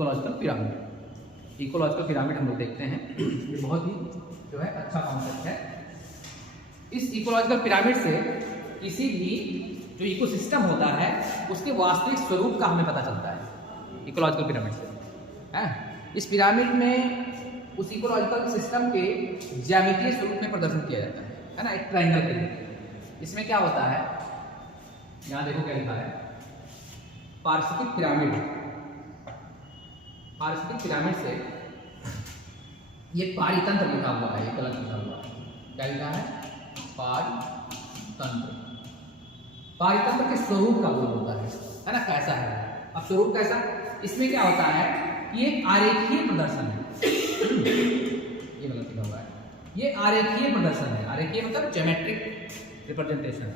Ecological pyramid. Ecological pyramid हम लोग देखते हैं, ये बहुत ही जो है अच्छा कॉन्सेप्ट है। इस इकोलॉजिकल पिरामिड से किसी भी जो इकोसिस्टम होता है उसके वास्तविक स्वरूप का हमें पता चलता है इकोलॉजिकल पिरामिड से। है इस पिरामिड में उस इकोलॉजिकल सिस्टम के ज्यामितीय स्वरूप में प्रदर्शन किया जाता है ना, एक ट्रायंगल के लिए। इसमें क्या होता है, यहाँ देखो क्या लिखा है, पारिस्थितिक पिरामिड। पारिस्थितिक पिरामिड से ये पारितंत्र लिखा हुआ है, ये गलत लिखा हुआ है, क्या लिखा है, पारितंत्र। पारितंत्र के स्वरूप का बोध होता है ना, कैसा है। अब स्वरूप कैसा, इसमें क्या होता है कि एक आरेखीय प्रदर्शन है, ये गलत लिखा हुआ है, ये आरेखीय प्रदर्शन है। आरेखीय मतलब ज्योमेट्रिक रिप्रेजेंटेशन,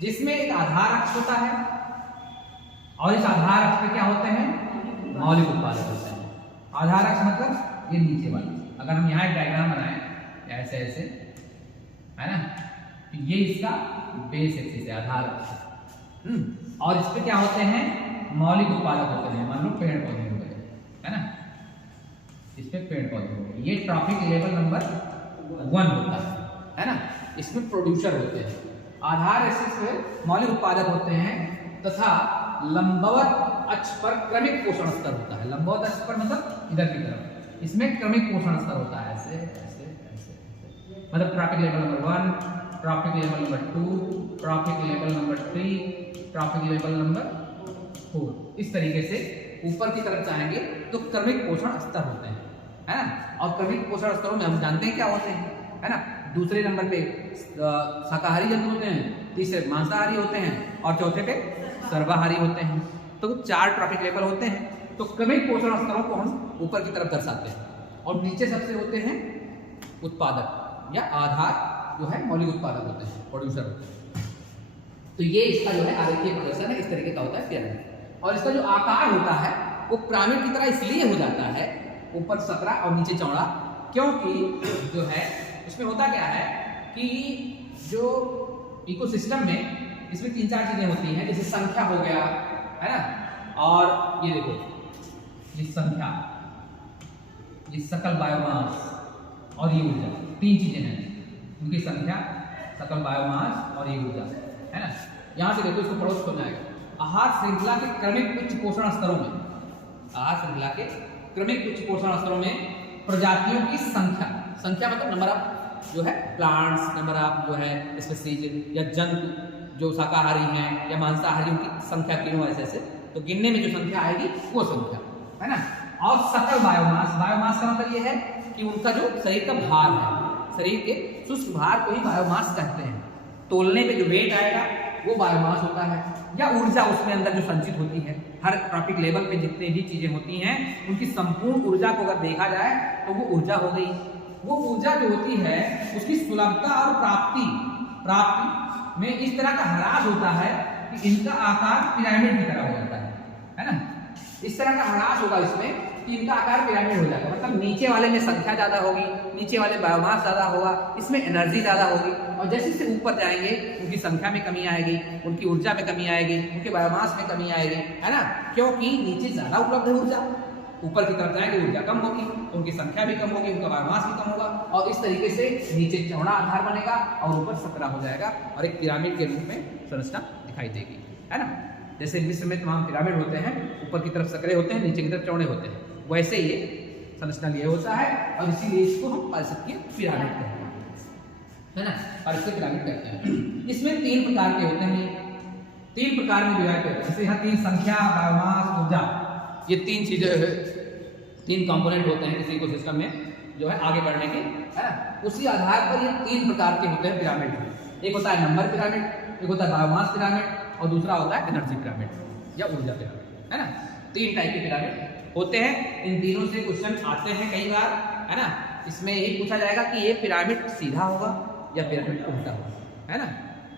जिसमें एक आधार अक्ष होता है और इस आधार अक्ष पे क्या होते हैं, मौलिक उत्पादक होते हैं। आधार अक्ष मतलब ये नीचे वाले, अगर हम यहाँ एक डायग्राम बनाएं ऐसे ऐसे, है ना, तो ये इसका बेस एक्सिस है, आधार अक्ष। और इस पे क्या होते हैं, मौलिक उत्पादक होते हैं, मान लो पेड़ पौधे हो गए, है ना, इस पे पेड़ पौधे हो गए। ये ट्रॉपिक लेवल नंबर 1 होता है ना, इसमें प्रोड्यूसर होते हैं। आधार एक्सिस पे मौलिक उत्पादक होते हैं तथा लंबवत अक्ष पर क्रमिक पोषण स्तर होता है। लंबवत अक्ष पर मतलब इधर की तरफ, इसमें क्रमिक पोषण स्तर होता है, ऐसे ऐसे ऐसे, मतलब trophic level number 1, trophic level number 2, trophic level number 3, trophic level number 4। इस तरीके से ऊपर की तरफ जाएंगे तो क्रमिक पोषण स्तर होते हैं, है ना। और क्रमिक पोषण स्तरों में हम जानते हैं क्या होते हैं, है ना। दूसरे नंबर पे शाकाहारी जंतु होते हैं, तीसरे मांसाहारी होते हैं और चौथे पे सर्वाहारी होते हैं। तो 4 ट्रॉपिक लेवल होते हैं। तो क्रमिक पोषण स्तरों को हम ऊपर की तरफ दर्शाते हैं और नीचे सबसे होते हैं उत्पादक या आधार, जो है मौलिक उत्पादक होते हैं, प्रोड्यूसर होते हैं। तो ये इसका जो है आरेखीय प्रदर्शन है, इस तरीके का होता है पिरामिड। और इसका जो आकार होता है वो पिरामिड की तरह इसलिए हो जाता है, ऊपर सकरा और नीचे चौड़ा, क्योंकि जो है इसमें होता क्या है कि जो इकोसिस्टम में इसमें 3-4 चीजें होती हैं, जैसे संख्या हो गया, है ना, और ये देखो ये संख्या, ये सकल बायोमास और ये ऊर्जा, 3 चीजें हैं उनकी, संख्या, सकल बायोमास और ये ऊर्जा, है ना। यहाँ से देखो, इसको पढ़ो तो समझ आएगा। आहार श्रृंखला के क्रमिक उच्च पोषण स्तरों में, आहार श्रृंखला के क्रमिक उच्च पोषण स्तरों में प्रजातियों की संख्या, संख्या मतलब नंबर ऑफ जो है प्लांट्स, नंबर ऑफ जो है स्पीशीज या जंतु जो शाकाहारी हैं या मांसाहारी, उनकी संख्या गिनो ऐसे ऐसे, तो गिनने में जो संख्या आएगी वो संख्या, है ना। और सकल बायोमास, बायोमास का मतलब ये है कि उनका जो शरीर का भार है, शरीर के शुष्क भार को ही बायोमास कहते हैं। तोलने पे जो वेट आएगा वो बायोमास होता है, या ऊर्जा उसमें अंदर जो संचित होती है। हर ट्रॉपिक लेवल पे जितने भी चीजें होती हैं उनकी संपूर्ण ऊर्जा को अगर देखा जाए तो वो ऊर्जा हो गई। वो ऊर्जा जो होती है उसकी सुलभता और प्राप्ति में इस तरह का ह्रास होता है कि इनका आकार पिरामिड की तरह हो जाता है ना। इस तरह का ह्रास होगा इसमें कि इनका आकार पिरामिड हो जाएगा, मतलब नीचे वाले में संख्या ज्यादा होगी, नीचे वाले बायोमास ज्यादा होगा, इसमें एनर्जी ज्यादा होगी। और जैसे जैसे ऊपर जाएंगे उनकी संख्या में कमी आएगी, उनकी ऊर्जा में कमी आएगी, उनके बायोमास में कमी आएगी, है ना, क्योंकि नीचे ज्यादा उपलब्ध है ऊर्जा। ऊपर की तरफ जाएंगे ऊर्जा कम होगी, उनकी संख्या भी कम होगी, उनका बायोमास भी कम होगा, और इस तरीके से नीचे चौड़ा आधार बनेगा और ऊपर सकरा हो जाएगा और एक पिरामिड के रूप में संरचना दिखाई देगी, है ना। जैसे मिस्र में तमाम पिरामिड होते हैं, ऊपर की तरफ सकरे होते हैं, नीचे की तरफ चौड़े होते हैं, वैसे ये संरचना लिए होता है और इसीलिए इसको हम पारिस्थितिक पिरामिड कहते हैं, है ना, पारिस्थितिक पिरामिड कहते हैं। इसमें 3 प्रकार के होते हैं, 3 प्रकार में डिवाइड करते हैं। जैसे यहाँ 3 संख्या, बायोमास, ऊर्जा, ये 3 चीजें, 3 कंपोनेंट होते हैं किसी इकोसिस्टम में जो है आगे बढ़ने के, है ना। उसी आधार पर ये 3 प्रकार के होते हैं पिरामिड। एक होता है नंबर पिरामिड, एक होता है बायोमास पिरामिड और दूसरा होता है एनर्जी पिरामिड या ऊर्जा पिरामिड, है ना। 3 टाइप के पिरामिड होते हैं। इन तीनों से क्वेश्चन आते हैं कई बार, है ना। इसमें यही पूछा जाएगा कि ये पिरामिड सीधा होगा या पिरामिड उल्टा होगा, है ना।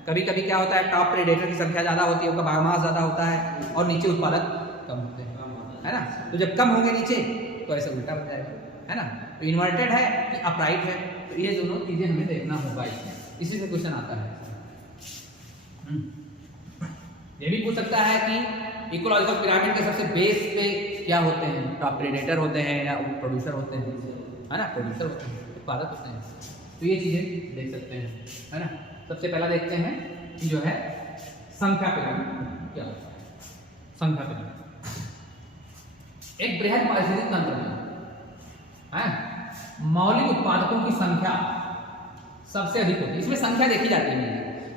कभी कभी क्या होता है, टॉप प्रेडेटर की संख्या ज्यादा होती है, उनका बायोमास ज्यादा होता है और नीचे उत्पादक कम होते हैं, है ना। तो जब कम होंगे नीचे तो ऐसे उल्टा हो जाएगा, है ना। तो इन्वर्टेड है कि अपराइट है, तो ये दोनों चीजें हमें देखना होगा इसमें, इसी से क्वेश्चन आता है। ये भी पूछ सकता है कि इकोलॉजिकल पिरामिड के सबसे बेस पे क्या होते हैं, टॉप प्रेडेटर होते हैं या प्रोड्यूसर होते हैं, है ना, प्रोड्यूसर होते हैं, उत्पादक होते हैं। तो ये चीज़ें देख सकते हैं, है ना। सबसे पहला देखते हैं कि जो है संख्या पिरामिड क्या होता है। संख्या पिरामिड एक बृहद पारिस्थितिक तंत्र में है मौलिक उत्पादकों की संख्या सबसे अधिक होती है। इसमें संख्या देखी जाती है।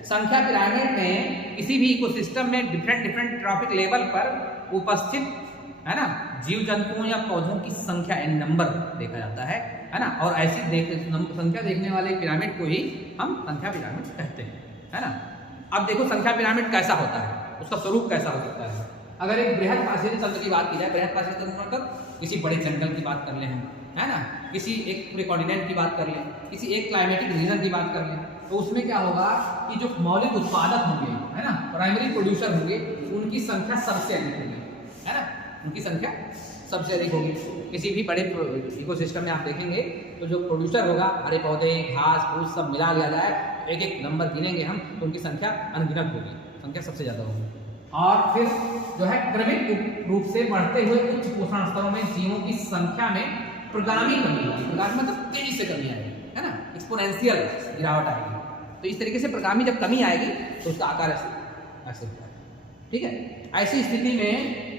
संख्या पिरामिड में किसी भी इकोसिस्टम में डिफरेंट ट्रॉपिक लेवल पर उपस्थित, है ना, जीव जंतुओं या पौधों की संख्या इन नंबर देखा जाता है ना। और ऐसी संख्या देखने वाले पिरामिड को ही हम संख्या पिरामिड कहते हैं, है ना। अब देखो संख्या पिरामिड कैसा होता है, उसका स्वरूप कैसा हो सकता है। अगर एक बृहद पारिस्थितिक तंत्र की बात की जाए, बृहद पारिस्थितिक तंत्र मतलब किसी बड़े जंगल की बात कर ले हम, है ना, किसी एक पूरे कॉन्टिनेंट की बात कर लें, किसी एक क्लाइमेटिक रीजन की बात कर लें, तो उसमें क्या होगा कि जो मौलिक उत्पादक होंगे, है ना, प्राइमरी प्रोड्यूसर होंगे, उनकी संख्या सबसे अधिक होगी, है ना, उनकी संख्या सबसे अधिक होगी। किसी भी बड़े इकोसिस्टम में आप देखेंगे तो जो प्रोड्यूसर होगा, हरे पौधे, घास फूस सब मिला लिया जाए, एक एक नंबर गिनेंगे हम तो उनकी संख्या अनगिनत होगी, संख्या सबसे ज़्यादा होगी। और फिर जो है क्रमिक रूप से बढ़ते हुए उच्च पोषण स्तरों में जीवों की संख्या में प्रगामी कमी होगी। प्रगामी मतलब तेजी से कमी आएगी, है ना, एक्सपोनेंशियल गिरावट आएगी। तो इस तरीके से प्रगामी जब कमी आएगी तो उसका आकार ऐसे होता है, ठीक है। ऐसी स्थिति में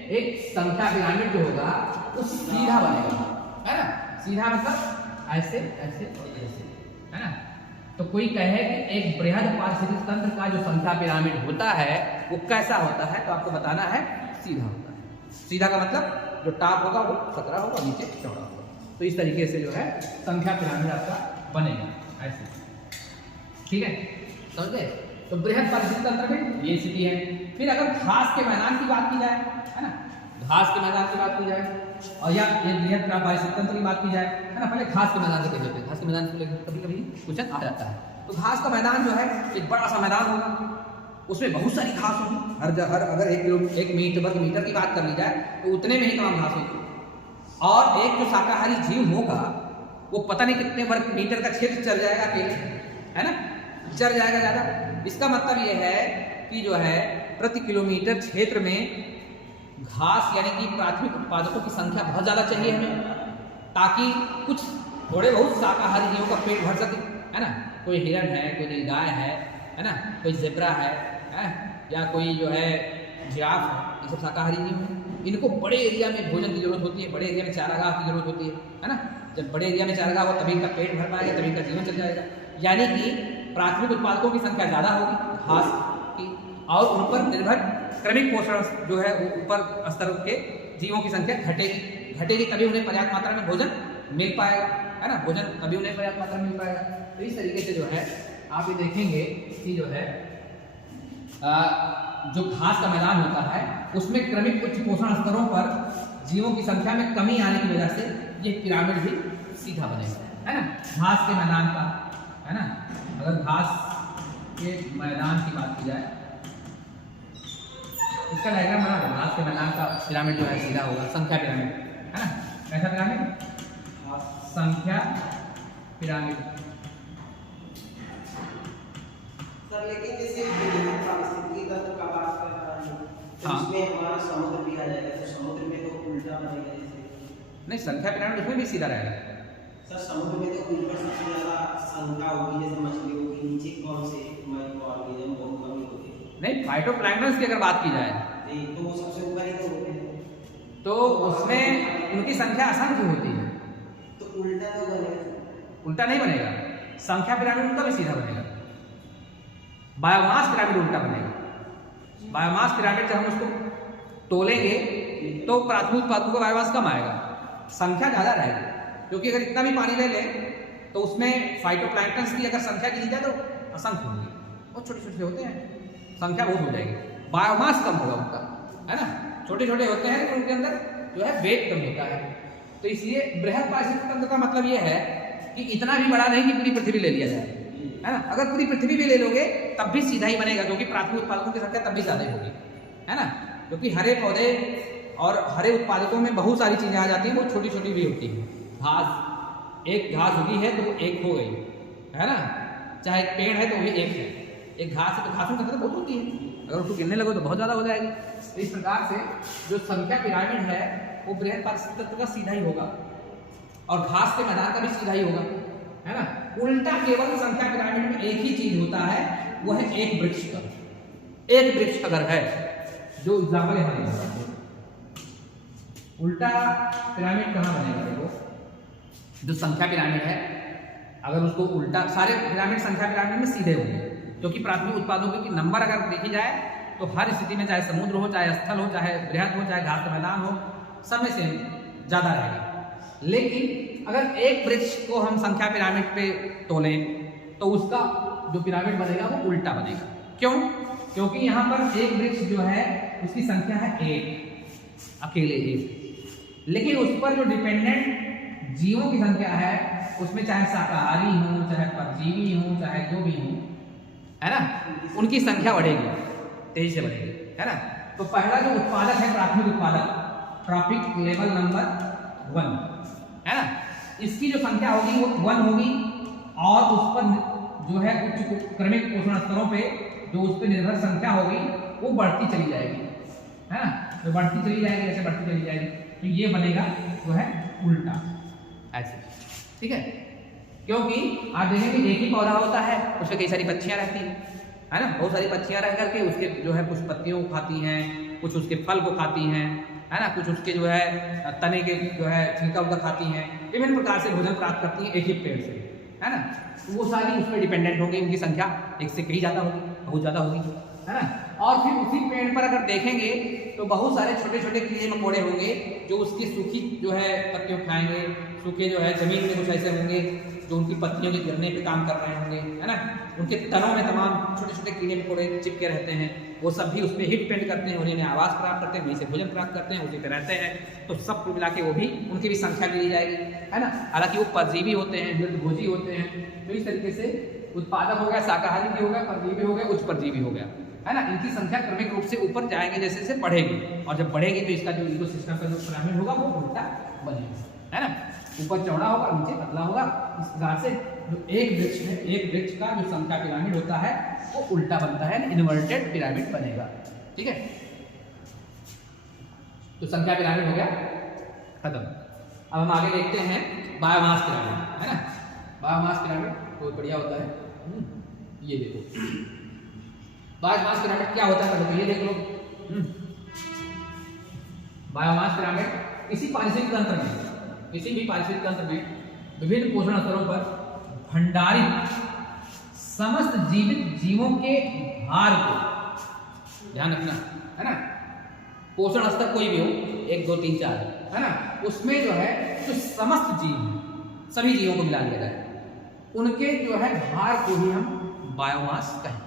एक संख्या पिरामिड जो होगा वो सीधा बनेगा, है ना, सीधा मतलब ऐसे ऐसे और ऐसे, है ना। तो कोई कहे कि एक बृहद पारिस्थितिक तंत्र का जो संख्या पिरामिड होता है वो कैसा होता है, तो आपको बताना है सीधा होता है। सीधा का मतलब जो टॉप होगा वो सकरा होगा, नीचे चौड़ा होगा। तो इस तरीके से जो है संख्या पिरामिड आपका बनेगा ऐसे, ठीक है, समझ गए। तो बृहद पारिस्थितिक तंत्र में ये स्थिति है। फिर अगर घास के मैदान की बात की जाए, है ना, घास के मैदान की बात की जाए और या ये बृहद पारिस्थितिक तंत्र की बात की जाए, है ना, पहले घास के मैदान से देख लेते हैं। घास के मैदान को लेकर कभी कभी क्वेश्चन आ जाता है। तो घास का मैदान जो है एक बड़ा सा मैदान होगा, उसमें बहुत सारी घास होगी। हर अगर 1 वर्ग मीटर की बात कर ली जाए तो उतने में ही तमाम घास होगी। और एक जो शाकाहारी जीव होगा वो पता नहीं कितने वर्ग मीटर का क्षेत्र चल जाएगा अकेले, है ना, चल जाएगा ज़्यादा। इसका मतलब ये है कि जो है प्रति किलोमीटर क्षेत्र में घास यानी कि प्राथमिक उत्पादकों की संख्या बहुत ज़्यादा चाहिए हमें, ताकि कुछ थोड़े बहुत शाकाहारी जीवों का पेट भर सके, है ना। कोई हिरण है, कोई नीलगाय है ना, कोई ज़ेब्रा है, या कोई जो है जिराफ है, ये सब शाकाहारी जीव हैं। इनको बड़े एरिया में भोजन की जरूरत होती है, बड़े एरिया में चारागाह की जरूरत होती है ना। जब बड़े एरिया में चारागाह हो तभी इनका पेट भर पाएगा, तभी इनका जीवन चल जाएगा। यानी कि प्राथमिक उत्पादकों की संख्या ज़्यादा होगी घास की, और उन पर निर्भर क्रमिक पोषण जो है वो ऊपर स्तर के जीवों की संख्या घटेगी, तभी उन्हें पर्याप्त मात्रा में भोजन मिल पाएगा, है ना, भोजन तभी उन्हें पर्याप्त मात्रा में मिल पाएगा। तो इस तरीके से जो है आप ये देखेंगे कि जो है जो घास का मैदान होता है उसमें क्रमिक उच्च पोषण स्तरों पर जीवों की संख्या में कमी आने की वजह से ये पिरामिड भी सीधा बनेगा, है ना। घास के मैदान का, है ना, अगर घास के मैदान की बात की जाए, इसका डायग्राम बना दो। घास के मैदान का पिरामिड जो है सीधा होगा, संख्या पिरामिड, है ना। कैसा पिरामिड? संख्या पिरामिड। सर लेकिन जैसे पारिस्थितिकी तंत्र का बात कर रहा है तो इसमें हमारा समुद्र भी आ जाएगा, तो समुद्र में तो उल्टा बनेगा जैसे। नहीं, संख्या पिरामिड उसमें भी सीधा रहेगा। सर समुद्र में तो ऊपर सबसे ज़्यादा संख्या होगी, जैसे मछलियों की, नीचे कौन से ऑर्गेनिज्म बहुत कम होते हैं। नहीं, फाइटोप्लैंक्टन की अगर बात की जाए तो वो सबसे ऊपर ही तो होते हैं, तो उसमें उनकी संख्या असंख्य होती है, तो उल्टा तो बनेगा। उल्टा नहीं बनेगा। संख्या पिरामिड उनका भी सीधा बनेगा। बायोमास पिरामिड उल्टा बनेगा। बायोमास पिरामिड जब हम उसको तोलेंगे तो प्राथमिक उत्पादकों का बायोमास कम आएगा, संख्या ज़्यादा रहेगी, क्योंकि अगर इतना भी पानी ले लें तो उसमें फाइटोप्लैंक्टन्स की अगर संख्या गिनी जाए तो असंख्य होगी, बहुत छोटे छोटे होते हैं, संख्या बहुत हो जाएगी, बायोमास कम होगा उनका, है ना। छोटे छोटे होते हैं लेकिन उनके अंदर जो है वेट कम होता है। तो इसलिए बृहद पारिस्थितिक तंत्र का मतलब ये है कि इतना भी बड़ा नहीं कि पूरी पृथ्वी ले लिया जाए, है ना। अगर पूरी पृथ्वी भी ले लोगे तब भी सीधा ही बनेगा, क्योंकि प्राथमिक उत्पादकों की संख्या तब भी ज़्यादा होगी, है ना। क्योंकि हरे पौधे और हरे उत्पादकों में बहुत सारी चीज़ें आ जाती हैं, वो छोटी छोटी भी होती हैं। घास, एक घास उगी है तो वो एक हो गई, है ना, चाहे एक पेड़ है तो वो भी एक है। एक घास है तो घासों की संख्या बहुत होती है, अगर उसको गिनने लगो तो बहुत ज़्यादा हो जाएगी। तो इस प्रकार से जो संख्या पिरामिड है वो बृहद पारिस्थितिक तंत्र का सीधा ही होगा, और घास के मैदान का भी सीधा ही होगा, है ना। उल्टा केवल संख्या पिरामिड में एक ही चीज होता है, वो है एक वृक्ष का। एक वृक्ष अगर है, जो एग्जाम्पल यहाँ देगा, उल्टा पिरामिड कहाँ बनेगा, देखो जो संख्या पिरामिड है, अगर उसको उल्टा, सारे पिरामिड संख्या पिरामिड में सीधे होंगे, क्योंकि प्राथमिक उत्पादों की नंबर अगर देखी जाए तो हर स्थिति में, चाहे समुद्र हो, चाहे स्थल हो, चाहे बृहद हो, चाहे घास का मैदान हो, सब में से ज्यादा रहेगा। लेकिन अगर एक वृक्ष को हम संख्या पिरामिड पे तोलें तो उसका जो पिरामिड बनेगा वो उल्टा बनेगा। क्यों? क्योंकि यहाँ पर एक वृक्ष जो है उसकी संख्या है एक, अकेले एक, लेकिन उस पर जो डिपेंडेंट जीवों की संख्या है उसमें चाहे शाकाहारी हो, चाहे परजीवी हो, चाहे जो भी हो, है ना, उनकी संख्या बढ़ेगी, तेजी से बढ़ेगी, है ना। तो पहला जो उत्पादक है प्राथमिक उत्पादक, ट्रॉपिक लेवल नंबर 1, है ना, इसकी जो संख्या होगी वो 1 होगी, और उस पर जो है उच्च क्रमिक पोषण स्तरों पे जो उस पर निर्भर संख्या होगी वो बढ़ती चली जाएगी, है ना, तो बढ़ती चली जाएगी, ऐसे बढ़ती चली जाएगी, तो ये बनेगा जो है उल्टा, ऐसे, ठीक है। क्योंकि आप देखेंगे एक ही पौधा होता है, उसमें कई सारी पत्तियां रहती हैं, है ना, बहुत सारी पत्तियां रह करके उसके जो है कुछ पत्तियों को खाती हैं, कुछ उसके फल को खाती हैं, है ना, कुछ उसके जो है तने के जो है छिलका उलका खाती हैं, विभिन्न प्रकार से भोजन प्राप्त करती हैं एक ही पेड़ से, है ना। वो सारी उस पर डिपेंडेंट होंगी, उनकी संख्या एक से कहीं ज़्यादा होगी, बहुत ज़्यादा होगी, है ना। और फिर उसी पेड़ पर अगर देखेंगे तो बहुत सारे छोटे छोटे कीड़े मकोड़े होंगे जो उसकी सूखी जो है पत्तियों खाएंगे, सूखे जो है जमीन में कुछ ऐसे होंगे जो उनकी पत्तियों के गिरने पे काम कर रहे होंगे, है ना, उनके तनों में तमाम छोटे छोटे कीड़े मकोड़े चिपके रहते हैं, वो सब भी उस पर हिट पेंट करते हैं, उन्हें आवास प्राप्त करते हैं, वहीं से भोजन प्राप्त करते हैं, उसी पे रहते हैं, तो सब कुल मिला के वो भी उनकी भी संख्या गिनी जाएगी, है ना। हालांकि वो परजीवी होते हैं, मृतभोजी होते हैं, तो इस तरीके से उत्पादक हो गया, शाकाहारी भी हो गया, परजीवी हो गया, उच्च परजीवी हो गया, है ना। इनकी संख्या क्रमिक रूप से ऊपर जाएंगे जैसे जैसे बढ़ेगी, और जब बढ़ेगी तो इसका जो इकोसिस्टम का जो पिरामिड होगा वो उल्टा बनेगा, है ना, ऊपर चौड़ा होगा, नीचे पतला होगा। इस प्रकार से जो एक वृक्ष है, एक वृक्ष का जो संख्या पिरामिड होता है वो उल्टा बनता है, इन्वर्टेड पिरामिड बनेगा, ठीक है। तो संख्या पिरामिड हो गया खत्म। अब हम आगे देखते हैं बायोमास पिरामिड, है ना। बायोमास पिरामिड बहुत बढ़िया होता है, ये देखो बायोमास पिरामिड क्या होता है, तो ये देख लो। बायोमास पिरामिड किसी पारिस्थितिक तंत्र में, किसी भी पारिस्थितिक तंत्र में विभिन्न पोषण स्तरों पर भंडारित समस्त जीवित जीवों के भार को, ध्यान रखना, है ना, पोषण स्तर कोई भी हो, 1 2 3 4, है ना, उसमें जो है जो समस्त जीव, सभी जीवों को मिला लिया जाए, उनके जो है भार को ही हम बायोमास कहें।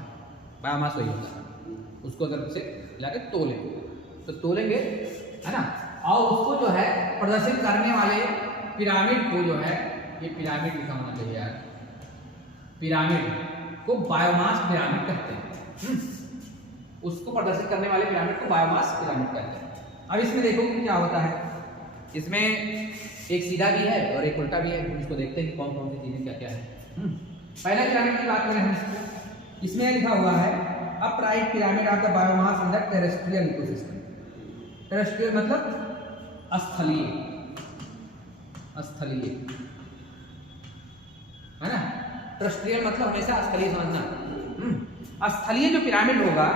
बायोमास वही होता है, उसको अगर से लाके तोलें तो तोलेंगे, है ना, और उसको जो है प्रदर्शित करने वाले पिरामिड को जो है, ये पिरामिड लिखा होना चाहिए यार, पिरामिड को बायोमास पिरामिड कहते हैं। उसको प्रदर्शित करने वाले पिरामिड को बायोमास पिरामिड कहते हैं। अब इसमें देखो कि क्या होता है, इसमें एक सीधा भी है और एक उल्टा भी है, इसको देखते हैं कि कौन कौन सी चीजें क्या क्या है। पहला पिरामिड की बात करें हम, इसमें लिखा हुआ है upright pyramid of the biomass in the terrestrial ecosystem. Terrestrial मतलब स्थलीय, स्थलीय, है ना, टेरेस्ट्रियल मतलब हमेशा स्थलीय समझना। स्थलीय जो पिरामिड होगा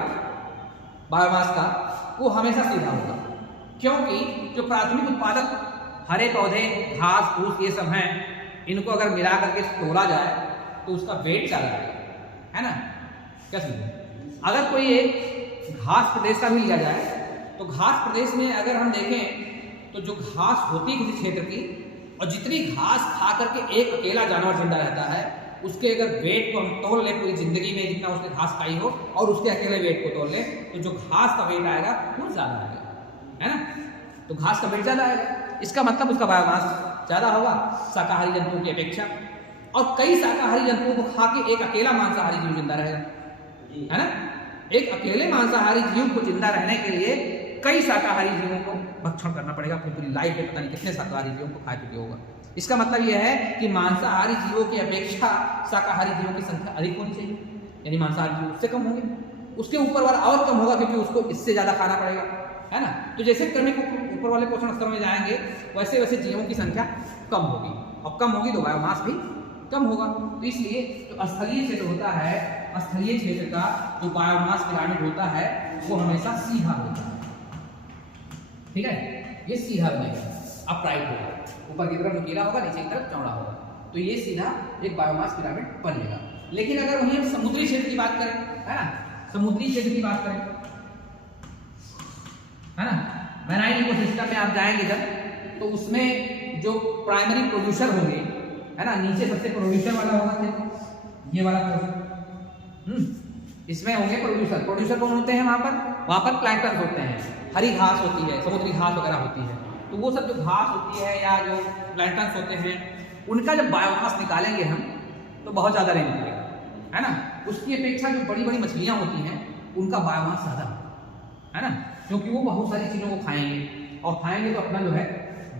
बायोमास का वो हमेशा सीधा होगा, क्योंकि जो प्राथमिक उत्पादक हरे पौधे, घास फूस ये सब हैं, इनको अगर मिला करके तोला जाए तो उसका वेट ज्यादा है ना। क्या समझे, अगर कोई एक घास प्रदेश का भी लिया जाए तो घास प्रदेश में अगर हम देखें तो जो घास होती है किसी क्षेत्र की, और जितनी घास खा करके एक अकेला जानवर जिंदा रहता है, उसके अगर वेट को हम तोल लें पूरी जिंदगी में जितना उसने घास खाई हो और उसके अकेले वेट को तोल लें, तो जो घास का वेट आएगा वो ज्यादा आएगा, है ना। तो घास का वेट ज्यादा आएगा, इसका मतलब उसका बायोमास ज्यादा होगा शाकाहारी जंतुओं की अपेक्षा। और कई शाकाहारी जंतुओं को खा के एक अकेला मांसाहारी जीव जिंदा रहेगा, है ना। एक अकेले मांसाहारी जीव को जिंदा रहने के लिए कई शाकाहारी जीवों को भक्षण करना पड़ेगा, अपनी पूरी लाइफ में पता नहीं कितने शाकाहारी जीवों को खा चुके होगा। इसका मतलब यह है कि मांसाहारी जीवों की अपेक्षा शाकाहारी जीवों की संख्या अधिक होनी चाहिए, यानी मांसाहारी जीव उससे कम होंगे, उसके ऊपर वाला और कम होगा क्योंकि उसको इससे ज्यादा खाना पड़ेगा, है ना। तो जैसे क्रमिक ऊपर वाले पोषण स्तरों में जाएंगे वैसे वैसे जीवों की संख्या कम होगी, और कम होगी तो बायोमास भी कम होगा। तो इसलिए जो स्थलीय क्षेत्र होता है, स्थलीय क्षेत्र का जो बायोमास पिरामिड होता है वो हमेशा सीधा होता है, ठीक है, ये सीधा बनेगा, अपराइट होगा, ऊपर की तरफ नुकीला होगा, नीचे की तरफ चौड़ा होगा, तो ये सीधा एक बायोमास पिरामिड बनेगा। लेकिन अगर वहीं हम समुद्री क्षेत्र की बात करें, है ना, समुद्री क्षेत्र की बात करें, है ना, मैराइन इकोसिस्टम में आप जाएंगे जब, तो उसमें जो प्राइमरी प्रोड्यूसर होंगे, है ना, नीचे सबसे प्रोड्यूसर वाला होगा, ये वाला पोर्शन, इसमें होंगे प्रोड्यूसर। प्रोड्यूसर कौन होते हैं वहां पर प्लैंक्टन होते हैं, हरी घास होती है, समुद्री घास वगैरह होती है, तो वो सब जो घास होती है या जो प्लैंक्टन होते हैं उनका जब बायोमास निकालेंगे हम तो बहुत ज़्यादा नहीं निकलेगा, है ना। उसकी अपेक्षा जो बड़ी बड़ी मछलियाँ होती हैं उनका बायोमास ज़्यादा है ना, क्योंकि वो बहुत सारी चीज़ों को खाएंगे, और खाएंगे तो अपना जो है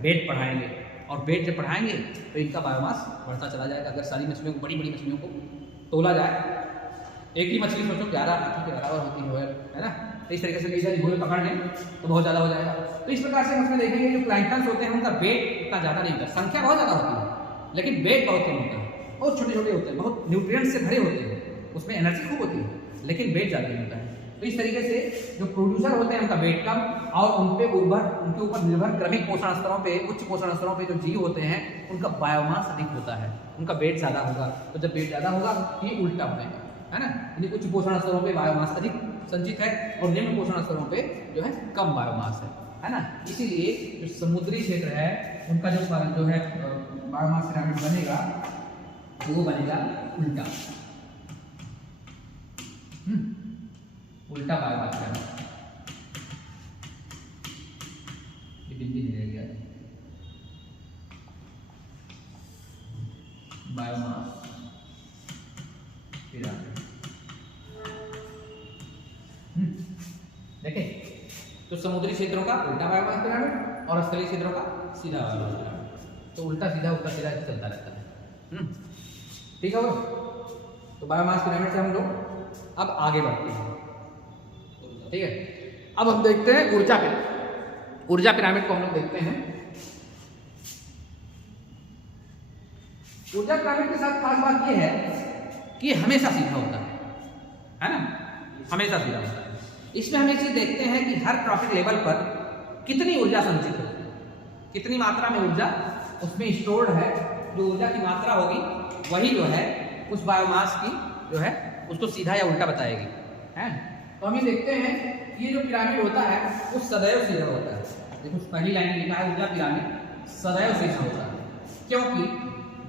वेट बढ़ाएंगे, और वेट जब बढ़ाएंगे तो इनका बायोमास बढ़ता चला जाएगा। अगर सारी मछलियों को, बड़ी बड़ी मछलियों को तोला जाए, एक ही मछली सोचो 11 हाथी के बराबर होती है ना, तो इस तरीके से कई सारी घोड़े पकड़ लें तो बहुत ज़्यादा हो जाएगा। तो इस प्रकार से हम उसमें देखेंगे जो प्लैंक्टन्स होते हैं उनका वेट उतना ज़्यादा नहीं होता, संख्या बहुत ज़्यादा होती है लेकिन वेट बहुत कम होता है, बहुत छोटे छोटे होते हैं, बहुत न्यूट्रिएंट्स से भरे होते हैं, उसमें एनर्जी खूब होती है लेकिन वेट ज़्यादा नहीं होता है। तो इस तरीके से जो प्रोड्यूसर होते हैं उनका वेट कम, और उनके ऊपर निर्भर क्रमिक पोषण स्तरों पे, उच्च पोषण स्तरों पे जो जीव होते हैं उनका बायोमास अधिक होता है, उनका वेट ज़्यादा होगा। तो जब वेट ज़्यादा होगा ये उल्टा बनेगा, है ना, यानी उच्च पोषण स्तरों पे बायोमास अधिक संचित है और निम्न पोषण स्तरों पे जो है कम बायोमास है ना। इसीलिए जो समुद्री क्षेत्र है उनका जो है बायोमास पिरामिड बनेगा वो बनेगा उल्टा, उल्टा बायोमास पिरामिड। ये बिंदी नहीं रह गया, बायोमास पिरामिड। देखें तो समुद्री क्षेत्रों का उल्टा बायोमास पिरामिड और स्थलीय क्षेत्रों का सीधा बायोमास पिरामिड, तो उल्टा सीधा चलता रहता है। ठीक है, तो बायोमास पिरामिड से हम लोग अब आगे बढ़ते हैं। ठीक है, अब हम देखते हैं ऊर्जा पिरामिड। ऊर्जा पिरामिड को हम लोग देखते हैं। ऊर्जा पिरामिड के साथ खास बात यह है कि हमेशा सीधा होता है ना, हमेशा सीधा होता है। इसमें हम ये चीज देखते हैं कि हर ट्रॉफिक लेवल पर कितनी ऊर्जा संचित है, कितनी मात्रा में ऊर्जा उसमें स्टोर्ड है। जो ऊर्जा की मात्रा होगी वही जो है उस बायोमास की जो है उसको सीधा या उल्टा बताएगी, है। तो हम ये देखते हैं ये जो पिरामिड होता है वो सदैव सीधा होता है। देखो पहली लाइन में लिखा है ऊर्जा पिरामिड सदैव सीधा होता है, क्योंकि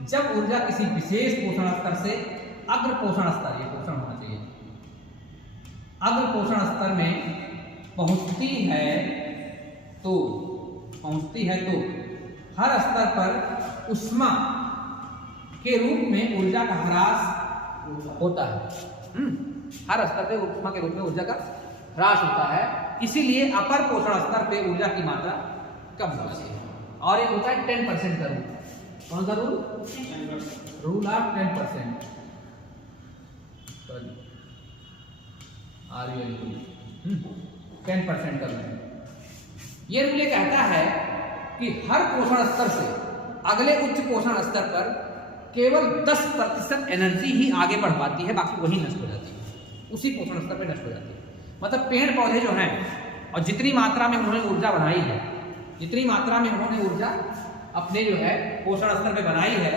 जब ऊर्जा किसी विशेष पोषण स्तर से अग्र पोषण स्तर, ये पोषण होना चाहिए, अग्र पोषण स्तर में पहुंचती है तो हर स्तर पर ऊष्मा के रूप में ऊर्जा का ह्रास होता है। हर स्तर पे ऊष्मा के रूप में ऊर्जा का ह्रास होता है, इसीलिए अपर पोषण स्तर पे ऊर्जा की मात्रा कम होती है। और एक होता है 10% का रूल। कौन सा रूल? Rule of 10%। 10% का रूल। ये रूल ये कहता है कि हर पोषण स्तर से अगले उच्च पोषण स्तर पर केवल 10% एनर्जी ही आगे बढ़ पाती है, बाकी वही नष्ट हो जाती है, उसी पोषण स्तर पे नष्ट हो जाती है। मतलब पेड़ पौधे जो हैं और जितनी मात्रा में उन्होंने ऊर्जा बनाई है, जितनी मात्रा में उन्होंने ऊर्जा अपने जो है पोषण स्तर पे बनाई है,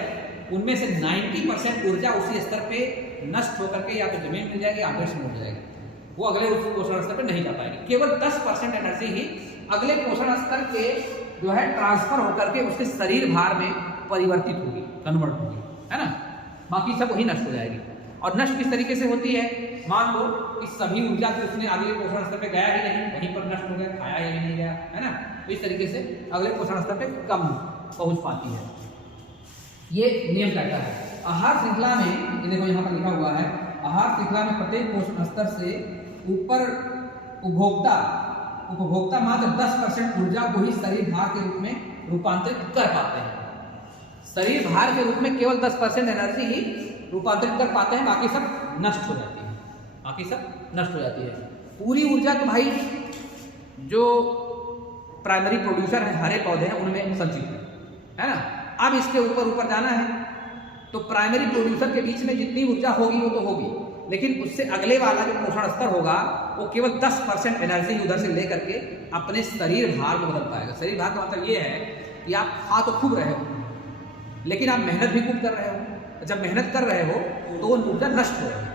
उनमें से 90% ऊर्जा उसी स्तर पे नष्ट होकर के या तो जमीन मिल जाएगी या आकाश में उड़ जाएगी, वो अगले उस पोषण स्तर पे नहीं जा पाएगी। केवल 10% एनर्जी ही अगले पोषण स्तर पे जो है ट्रांसफर होकर के उसके शरीर भार में परिवर्तित होगी, कन्वर्ट होगी, है ना। बाकी सब वही नष्ट हो जाएगी। और नष्ट किस तरीके से होती है? मान लो कि सभी ऊर्जा को उसने अगले पोषण स्तर पे गया ही नहीं, वहीं पर नष्ट हो गया, खाया ही नहीं गया, है ना। तो इस तरीके से अगले पोषण स्तर पे कम पहुंच पाती है। ये नियम कहता है। आहार श्रृंखला में, ये देखो यहाँ पर लिखा हुआ है, आहार श्रृंखला में प्रत्येक पोषण स्तर से ऊपर उपभोक्ता मात्र 10% ऊर्जा को ही शरीर भार के रूप में रूपांतरित कर पाते हैं। शरीर भार के रूप में केवल 10% एनर्जी ही रूपांतरित कर पाते हैं, बाकी सब नष्ट हो जाती है, बाकी सब नष्ट हो जाती है। पूरी ऊर्जा तो भाई जो प्राइमरी प्रोड्यूसर है, हरे पौधे हैं उनमें संचित है ना। अब इसके ऊपर जाना है तो प्राइमरी प्रोड्यूसर के बीच में जितनी ऊर्जा होगी वो तो होगी, लेकिन उससे अगले वाला जो पोषण स्तर होगा वो केवल 10% एनर्जी उधर से लेकर के अपने शरीर भार में बदल पाएगा। शरीर भार का मतलब ये है कि आप खा तो खूब रहे हो लेकिन आप मेहनत भी खूब कर रहे हो। जब मेहनत कर रहे हो तो वो ऊर्जा नष्ट हो रही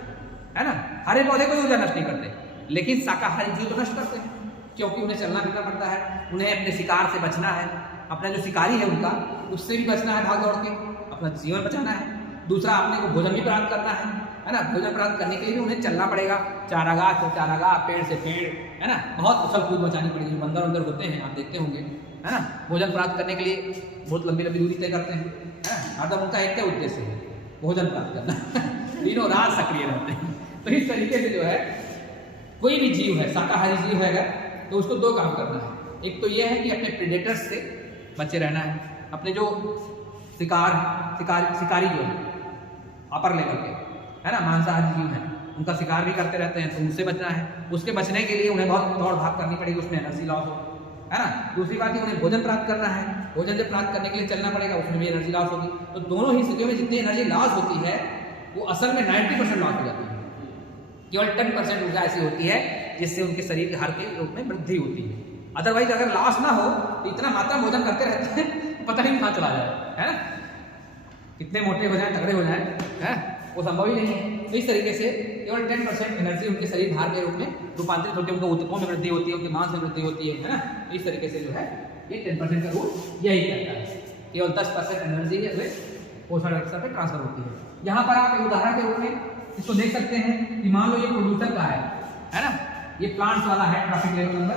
है ना। हरे पौधे कोई ऊर्जा नष्ट नहीं करते, लेकिन शाकाहारी जीव तो नष्ट करते हैं, क्योंकि उन्हें चलना फिरना पड़ता है, उन्हें अपने शिकार से बचना है, अपना जो शिकारी है उनका उससे भी बचना है, भाग दौड़ के अपना जीवन बचाना है। दूसरा अपने को भोजन भी प्राप्त करना है ना। भोजन प्राप्त करने के लिए भी उन्हें चलना पड़ेगा, चारागाह से चारागाह, पेड़ से पेड़, है ना। बहुत उछल कूद मचानी पड़ेगी। बंदर वंदर होते हैं, आप देखते होंगे, है ना। भोजन प्राप्त करने के लिए बहुत लंबी लंबी दूरी तय करते हैं, है ना। मतलब उनका एक क्या उद्देश्य है, भोजन प्राप्त करना दिनों रात सक्रिय रहते हैं। तो इस तरीके से जो है कोई भी जीव है, शाकाहारी जीव है अगर, तो उसको दो काम करना है। एक तो यह है कि अपने प्रेडेटर्स से बचे रहना है, अपने जो शिकारी जो है अपर लेवल के, है ना, मांसाहारी जीव हैं, उनका शिकार भी करते रहते हैं, तो उनसे बचना है। उसके बचने के लिए उन्हें बहुत दौड़ भाग करनी पड़ेगी, उसमें एनर्जी लॉस हो, है ना। दूसरी बात है उन्हें भोजन प्राप्त करना है, भोजन जब प्राप्त करने के लिए चलना पड़ेगा, उसमें भी एनर्जी लॉस होगी। तो दोनों ही स्थितियों में जितनी एनर्जी लॉस होती है वो असल में 90% लॉस हो जाती है। केवल 10% ऊर्जा ऐसी होती है जिससे उनके शरीर के हार के रूप में वृद्धि होती है। अदरवाइज अगर लॉस ना हो तो इतना मात्रा भोजन करते रहते हैं, पता नहीं कहाँ चला जाए, है ना। कितने मोटे हो जाए, तगड़े हो जाए, है, वो संभव ही नहीं है। तो इस तरीके से केवल 10% एनर्जी उनके शरीर भार के रूप में रूपांतरित होती है, उनके ऊतकों में वृद्धि होती है, उनके मांस में वृद्धि होती है ना। इस तरीके से जो है ये 10% का रूल यही कहता है। केवल 10% एनर्जी पोषण स्तर पर ट्रांसफर होती है। यहाँ पर आप एक उदाहरण के रूप में इसको देख सकते हैं कि मान लो ये प्रोड्यूसर का है ना। ये प्लांट्स वाला है, ट्रैफिक लेवल नंबर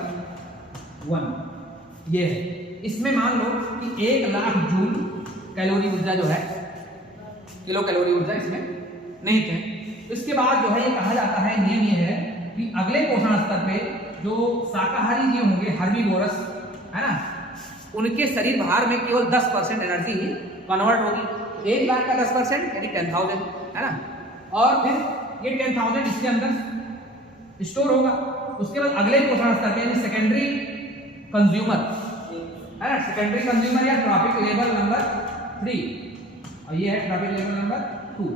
1 ये है। इसमें मान लो कि 1 लाख जूल कैलोरी ऊर्जा जो है, किलो कैलोरी ऊर्जा इसमें नहीं थे। इसके बाद जो है ये कहा जाता है, नियम ये है कि अगले पोषण स्तर पे जो शाकाहारी जीव होंगे, हर्बीवोरस, है ना, उनके शरीर भार में केवल 10% एनर्जी ही कन्वर्ट होगी। 1 लाख का 10% यानी 10,000, है ना। और फिर ये 10,000 इसके अंदर स्टोर होगा। उसके बाद अगले पोषण स्तर पे यानी सेकेंडरी कंज्यूमर, है ना, सेकेंडरी कंज्यूमर या ट्रैफिक लेवल नंबर 3, और ये है ट्रैफिक लेवल नंबर 2।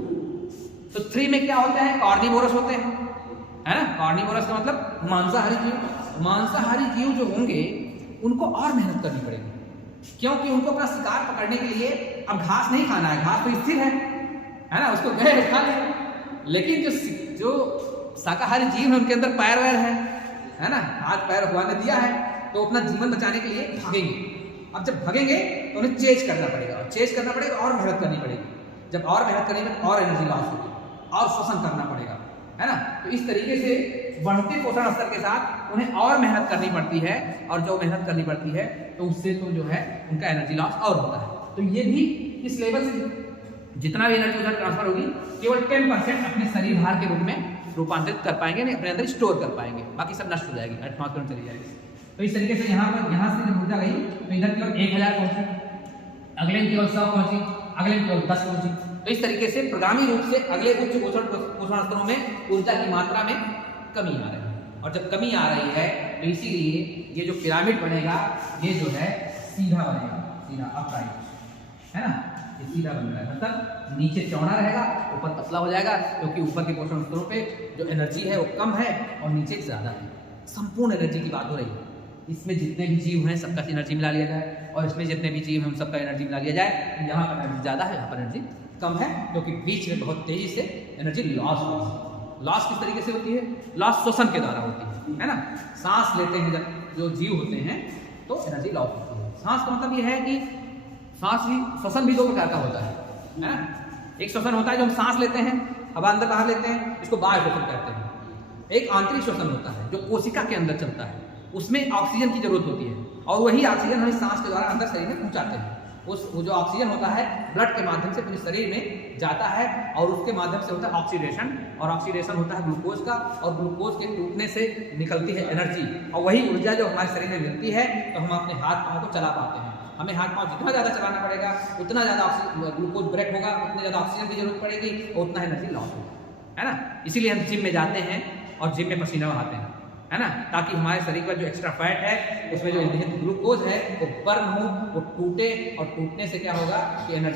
तो 3 में क्या होता है, कार्निवोरस होते हैं, है ना। कार्निवोरस का मतलब मांसाहारी जीव। मांसाहारी जीव जो होंगे उनको और मेहनत करनी पड़ेगी, क्योंकि उनको अपना शिकार पकड़ने के लिए अब घास नहीं खाना है, घास तो स्थिर है ना, उसको गए खा लेंगे। लेकिन जो शाकाहारी जीव है उनके अंदर पैर वैर है ना, हाथ पैर भगवान ने दिया है, तो अपना जीवन बचाने के लिए भागेंगे। अब जब भागेंगे तो उन्हें चेज करना पड़ेगा, और चेज करना पड़ेगा और मेहनत करनी पड़ेगी। जब और मेहनत करेंगे तो और एनर्जी लॉस होगी और श्वसन करना पड़ेगा, है ना। तो इस तरीके से बढ़ते पोषण स्तर के साथ उन्हें और मेहनत करनी पड़ती है, और जो मेहनत करनी पड़ती है तो उससे तो जो है उनका एनर्जी लॉस और होता है। तो ये भी इस लेवल से जितना भी एनर्जी उधर ट्रांसफर होगी केवल 10% अपने शरीर भार के रूप में रूपांतरित कर पाएंगे, नहीं अपने अंदर स्टोर कर पाएंगे, बाकी सब नष्ट हो जाएगी, एटमॉस्फेयर में चली जाएगी। तो इस तरीके से यहाँ से जब ऊर्जा गई तो इधर केवल 1000 पहुंची, अगले में केवल 100 पहुंची, अगले में केवल 10 पहुंची। तो इस तरीके से प्रगामी रूप से अगले उच्च पोषण स्तरों में ऊर्जा की मात्रा में कमी आ रही है। और जब कमी आ रही है तो इसीलिए ये जो पिरामिड बनेगा ये जो है सीधा बनेगा, सीधा अपराइट, है ना। ये सीधा बन रहा है, मतलब नीचे चौड़ा रहेगा, ऊपर पतला हो जाएगा, क्योंकि ऊपर के पोषण स्तरों पे जो एनर्जी है वो कम है और नीचे ज़्यादा है। संपूर्ण एनर्जी की बात हो रही है। इसमें जितने भी जीव हैं सबका एनर्जी मिला लिया जाए, और इसमें जितने भी जीव हैं उन सबका एनर्जी मिला लिया जाए। यहाँ पर एनर्जी ज़्यादा है, यहाँ पर एनर्जी कम है, क्योंकि बीच में बहुत तेजी से एनर्जी लॉस होती है। लॉस किस तरीके से होती है, लॉस श्वसन के द्वारा होती है ना। सांस लेते हैं जब जो जीव होते हैं तो एनर्जी लॉस होती है। सांस का मतलब ये है कि सांस भी, श्वसन भी 2 प्रकार का होता है ना। एक श्वसन होता है जो हम सांस लेते हैं, हवा अंदर बाहर लेते हैं, इसको बाह्य श्वसन कहते हैं। एक आंतरिक श्वसन होता है जो कोशिका के अंदर चलता है, उसमें ऑक्सीजन की जरूरत होती है, और वही ऑक्सीजन हम सांस के द्वारा अंदर शरीर में पहुंचाते हैं। वो जो ऑक्सीजन होता है ब्लड के माध्यम से पूरे शरीर में जाता है, और उसके माध्यम से होता है ऑक्सीडेशन, और ऑक्सीडेशन होता है ग्लूकोज का, और ग्लूकोज के टूटने से निकलती है एनर्जी, और वही ऊर्जा जो हमारे शरीर में मिलती है तो हम अपने हाथ पाँव को चला पाते हैं। हमें हाथ पाँव जितना ज़्यादा चलाना पड़ेगा उतना ज़्यादा ग्लूकोज ब्रेक होगा, उतनी ज़्यादा ऑक्सीजन की जरूरत पड़ेगी, और उतना एनर्जी लॉस होगा, है ना। इसीलिए हम जिम में जाते हैं और जिम में पसीना बहाते हैं, है ना, ताकि हमारे शरीर का जो एक्स्ट्रा फैट है उसमें जो ग्लूकोज है वो बर्न हो, वो टूटे, और टूटने से क्या होगा कि एनर्जी